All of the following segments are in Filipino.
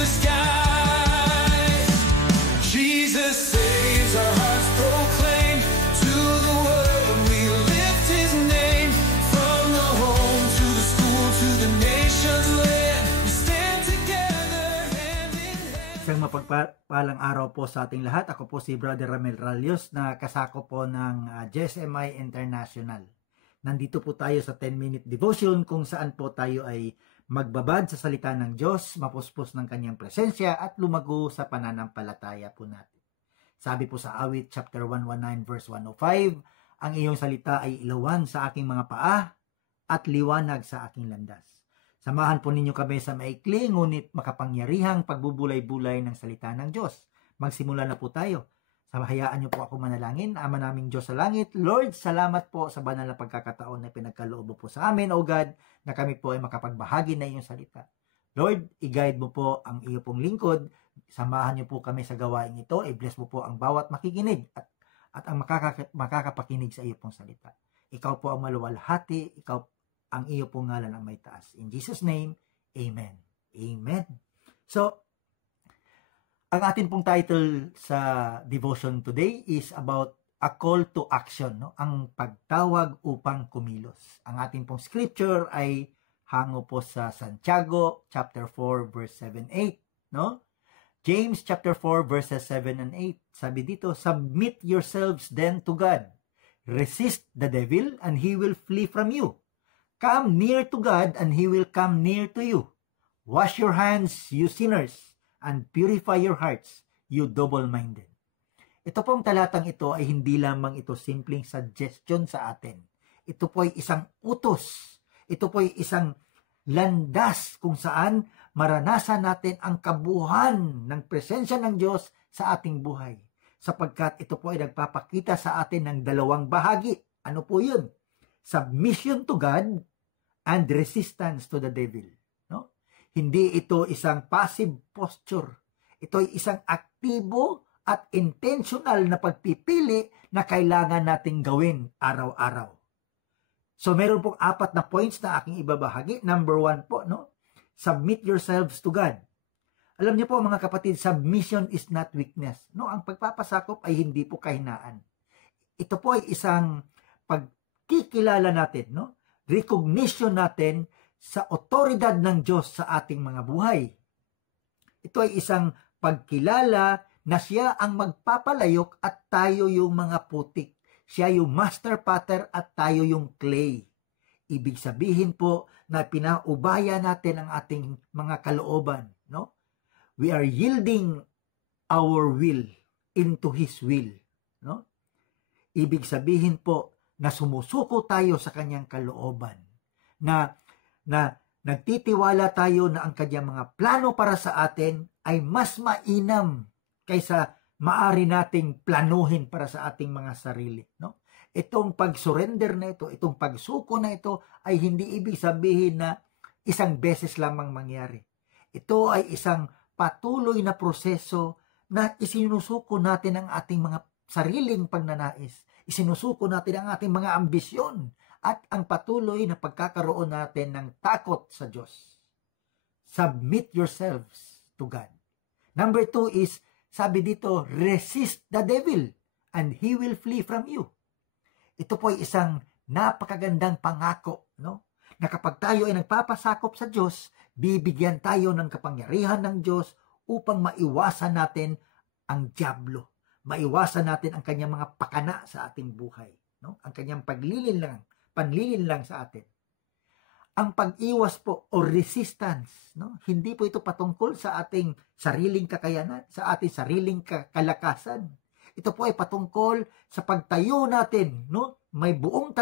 the sky. Jesus saves, our hearts proclaim to the world we lift His name. From the home to the school to the nation's land, we stand together hand in hand. Isang mapagpalang araw po sa ating lahat. Ako po si Brother Ramel Ralios na kasako po ng GSMI International. Nandito po tayo sa 10-minute devotion kung saan po tayo ay magbabad sa salita ng Diyos, mapuspos ng kanyang presensya at lumago sa pananampalataya po natin. Sabi po sa Awit chapter 119 verse 105, ang iyong salita ay ilawan sa aking mga paa at liwanag sa aking landas. Samahan po ninyo kami sa maikli ngunit makapangyarihang pagbubulay-bulay ng salita ng Diyos. Magsimula na po tayo. Hayaan niyo po ako manalangin. Ama naming Diyos sa langit, Lord, salamat po sa banal na pagkakataon na pinagkaloob po sa amin, O God, na kami po ay makapagbahagi na iyong salita. Lord, i-guide mo po ang iyo pong lingkod. Samahan niyo po kami sa gawain ito. I-bless mo po ang bawat makikinig at ang makakapakinig sa iyo pong salita. Ikaw po ang maluwalhati. Ikaw ang iyo pong ngalan ang may taas. In Jesus' name, Amen. Amen. So, ang atin pong title sa devotion today is about a call to action, no? Ang pagtawag upang kumilos. Ang ating pong scripture ay hango po sa Santiago chapter 4 verse 7-8, no? James chapter 4 verses 7 and 8. Sabi dito, submit yourselves then to God. Resist the devil and he will flee from you. Come near to God and he will come near to you. Wash your hands, you sinners, and purify your hearts, you double-minded. Ito pong talatang ito ay hindi lamang ito simpleng suggestion sa atin. Ito po ay isang utos. Ito po ay isang landas kung saan maranasan natin ang kabuuan ng presensya ng Diyos sa ating buhay. Sapagkat ito po ay nagpapakita sa atin ng dalawang bahagi. Ano po yun? Submission to God and resistance to the devil. Hindi ito isang passive posture. Ito ay isang aktibo at intentional na pagpipili na kailangan nating gawin araw-araw. So meron pong 4 na points na aking ibabahagi. Number 1 po, no? Submit yourselves to God. Alam niyo po mga kapatid, submission is not weakness. No, ang pagpapasakop ay hindi po kahinaan. Ito po ay isang pagkikilala natin, no? Recognition natin sa otoridad ng Diyos sa ating mga buhay. Ito ay isang pagkilala na siya ang magpapalayok at tayo yung mga putik. Siya yung master potter at tayo yung clay. Ibig sabihin po na pinaubaya natin ang ating mga kalooban. No? We are yielding our will into His will. No? Ibig sabihin po na sumusuko tayo sa kanyang kalooban. Na nagtitiwala tayo na ang kanyang mga plano para sa atin ay mas mainam kaysa maari nating planuhin para sa ating mga sarili. No? Itong pag-surrender na ito, itong pagsuko na ito ay hindi ibig sabihin na isang beses lamang mangyari. Ito ay isang patuloy na proseso na isinusuko natin ang ating mga sariling pagnanais. Isinusuko natin ang ating mga ambisyon at ang patuloy na pagkakaroon natin ng takot sa Diyos. Submit yourselves to God. Number 2 is, sabi dito, resist the devil and he will flee from you. Ito po ay isang napakagandang pangako, no? Na kapag tayo ay nagpapasakop sa Diyos, bibigyan tayo ng kapangyarihan ng Diyos upang maiwasan natin ang dyablo. Maiwasan natin ang kanyang mga pakana sa ating buhay, no? Ang kanyang panlilinlang sa atin. Ang pag-iwas po o resistance, no? Hindi po ito patungkol sa ating sariling kakayanan, sa ating sariling kalakasan. Ito po ay patungkol sa pagtayo natin, no? May buong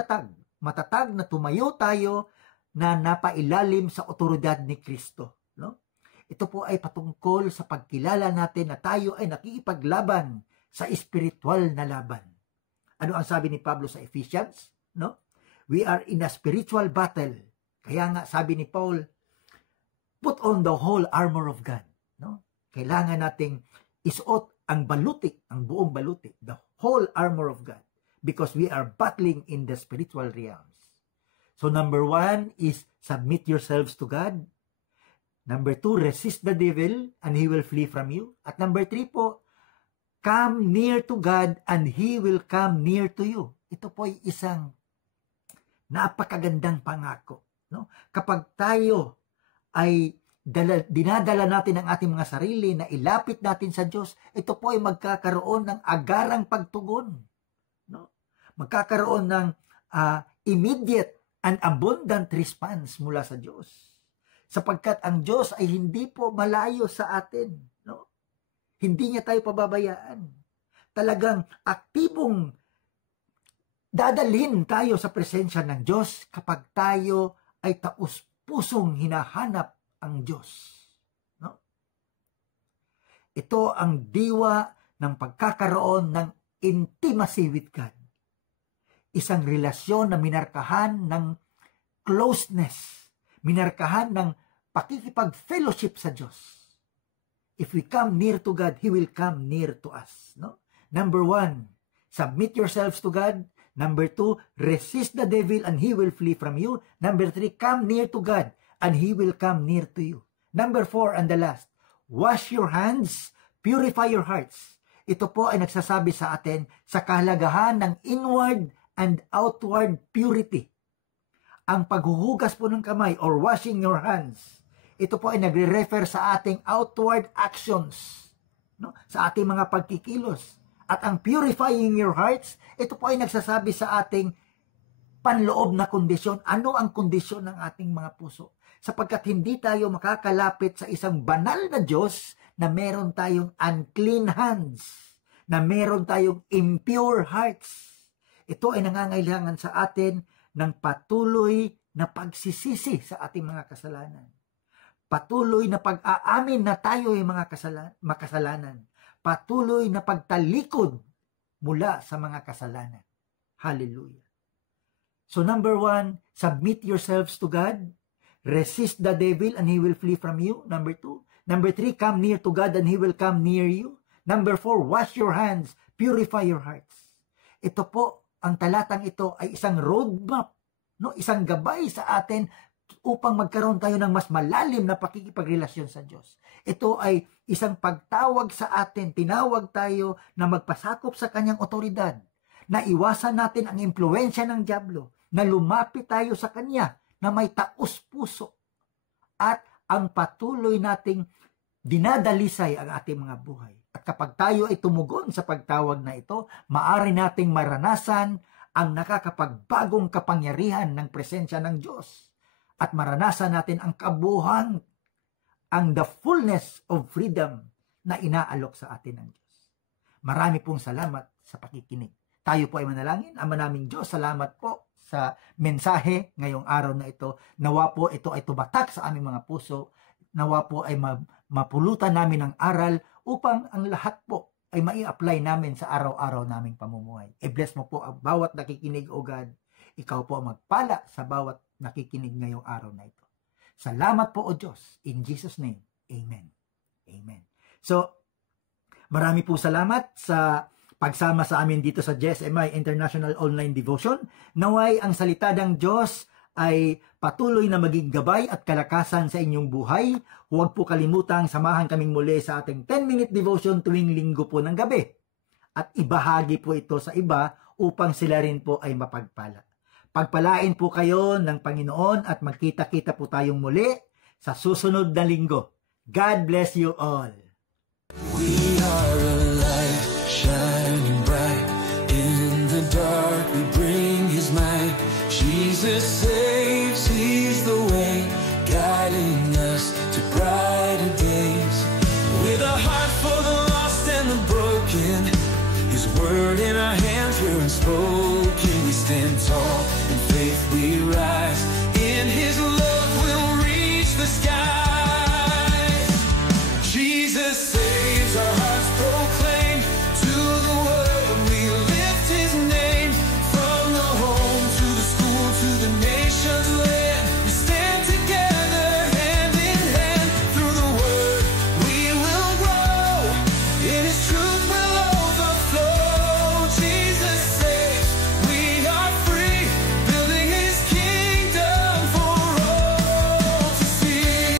matatag na tumayo tayo na napailalim sa otoridad ni Kristo, no? Ito po ay patungkol sa pagkilala natin na tayo ay nakikipaglaban sa espiritual na laban. Ano ang sabi ni Pablo sa Ephesians, no? We are in a spiritual battle. Kaya nga sabi ni Paul, put on the whole armor of God. No? Kailangan nating isuot ang baluti, ang buong baluti, the whole armor of God. Because we are battling in the spiritual realms. So number 1 is submit yourselves to God. Number 2, resist the devil and he will flee from you. At number 3 po, come near to God and He will come near to you. Ito po ay isang napakagandang pangako. No? Kapag tayo ay dinadala natin ang ating mga sarili na ilapit natin sa Diyos, ito po ay magkakaroon ng agarang pagtugon. No? Magkakaroon ng immediate and abundant response mula sa Diyos. Sapagkat ang Diyos ay hindi po malayo sa atin. No? Hindi niya tayo pababayaan. Talagang aktibong dadalhin tayo sa presensya ng Diyos kapag tayo ay taus-pusong hinahanap ang Diyos. No? Ito ang diwa ng pagkakaroon ng intimacy with God. Isang relasyon na minarkahan ng closeness, minarkahan ng pakikipag-fellowship sa Diyos. If we come near to God, He will come near to us. No? Number 1, submit yourselves to God. Number 2, resist the devil and he will flee from you. Number 3, come near to God and He will come near to you. Number 4, and the last, wash your hands, purify your hearts. Ito po ay nagsasabi sa atin sa kahalagahan ng inward and outward purity. Ang paghuhugas po ng kamay or washing your hands, ito po ay nagre-refer sa ating outward actions, no? Sa ating mga pagkikilos. At ang purifying your hearts, ito po ay nagsasabi sa ating panloob na kondisyon. Ano ang kondisyon ng ating mga puso? Sapagkat hindi tayo makakalapit sa isang banal na Diyos na meron tayong unclean hands, na meron tayong impure hearts. Ito ay nangangailangan sa atin ng patuloy na pagsisisi sa ating mga kasalanan. Patuloy na pag-aamin na tayo ay mga makasalanan. Patuloy na pagtalikod mula sa mga kasalanan. Hallelujah. So number 1, submit yourselves to God. Resist the devil and he will flee from you. Number 2. Number 3, come near to God and He will come near you. Number 4, wash your hands, purify your hearts. Ito po, ang talatang ito ay isang roadmap, no? Isang gabay sa atin upang magkaroon tayo ng mas malalim na pakikipagrelasyon sa Diyos. Ito ay isang pagtawag sa atin, tinawag tayo na magpasakop sa Kanyang otoridad, na iwasan natin ang impluensya ng dyablo, na lumapit tayo sa Kanya na may taos-puso, at ang patuloy nating dinadalisay ang ating mga buhay. At kapag tayo ay tumugon sa pagtawag na ito, maaari nating maranasan ang nakakapagbagong kapangyarihan ng presensya ng Diyos. At maranasan natin ang kabuuan, ang the fullness of freedom na inaalok sa atin ng Diyos. Marami pong salamat sa pakikinig. Tayo po ay manalangin. Ama naming Diyos, salamat po sa mensahe ngayong araw na ito. Nawa po ito ay tumatak sa aming mga puso. Nawa po ay mapulutan namin ang aral upang ang lahat po ay mai-apply namin sa araw-araw naming pamumuhay. I-bless mo po ang bawat nakikinig, O God. Ikaw po ang magpala sa bawat nakikinig ngayong araw na ito. Salamat po, O Diyos. In Jesus' name, Amen. Amen. So, marami po salamat sa pagsama sa amin dito sa JSMI International Online Devotion. Naway ang salita ng Diyos ay patuloy na maging gabay at kalakasan sa inyong buhay. Huwag po kalimutang samahan kaming muli sa ating 10-minute devotion tuwing linggo po ng gabi. At ibahagi po ito sa iba upang sila rin po ay mapagpala. Pagpalain po kayo ng Panginoon at magkita-kita po tayong muli sa susunod na linggo. God bless you all.